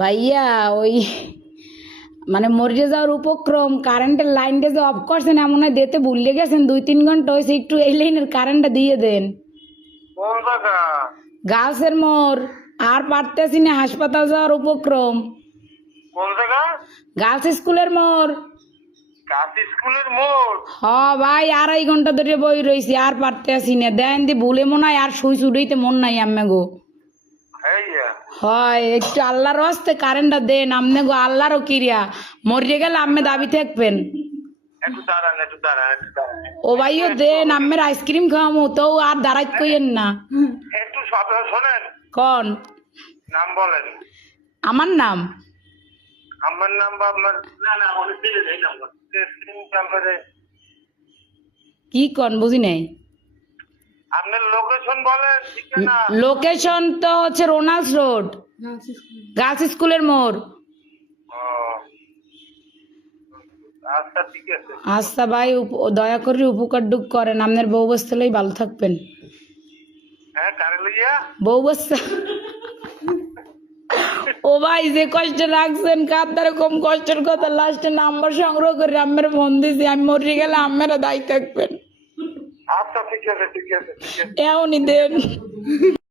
ভাইয়া ওই মানে মরে যাওয়ার উপক্রম কারেন্টের লাইনটা যে অফ করছেন এমন হয় দিতে ভুলে গেছেন 2-3 ঘন্টা হয়েছে একটু এই লাইনের কারেন্টটা দিয়ে দেন কোন জায়গা? গাছের মোড় আর পারতেছি না হাসপাতাল যাওয়ার উপক্রম কোন জায়গা? গার্লস স্কুলের মোড় কাশি স্কুলের মোড়। হ ভাই 2.5 ঘন্টা ধরে বই রয়েছি আর পারতেছি না দেন দি ভুলে মনে হয় আর শুই ছুটাইতে মন নাই আম্মে গো হ্যাঁ হয় একটু আল্লাহর হস্তে কারেন্টটা দেন আমনে গো আল্লাহরও কিরিয়া মরে গেলে আম্মে দাবি থাকবেন একটু দাঁড়ান একটু দাঁড়ান একটু দাঁড়ান ও ভাইও দেন আম্মের আইসক্রিম খাওয়ামু তো আর দাঁড়াইত কইেন না একটু শোনেন। কন নাম বলেন। আমার নাম আমার নাম বা আপনার না অনেক দিলে এই নাম্বার নাম্বারে কি কন বুঝি নাই আপনার লোকেশন বলেন ঠিকানা। লোকেশন তো হচ্ছে রোনাল্ডস রোড গার্লস স্কুলের মোড় ও, আচ্ছা ঠিক আছে। আচ্ছা ভাই দয়া করে উপকার ডুক করেন আপনার বউ বসতেলেই ভালো থাকবেন হ্যাঁ কারে লইয়া? বউ বসতে ও ভাই যে কষ্ট রাখছেন কার কম কষ্টের কথা লাস্টে নাম্বার সংগ্রহ করে আম্মের ফোন দিছি আমি মরে গেলে আম্মেরা দায়ী থাকবেন আচ্ছা ঠিক আছে ঠিক আছে ঠিক আছে। এমনই দেন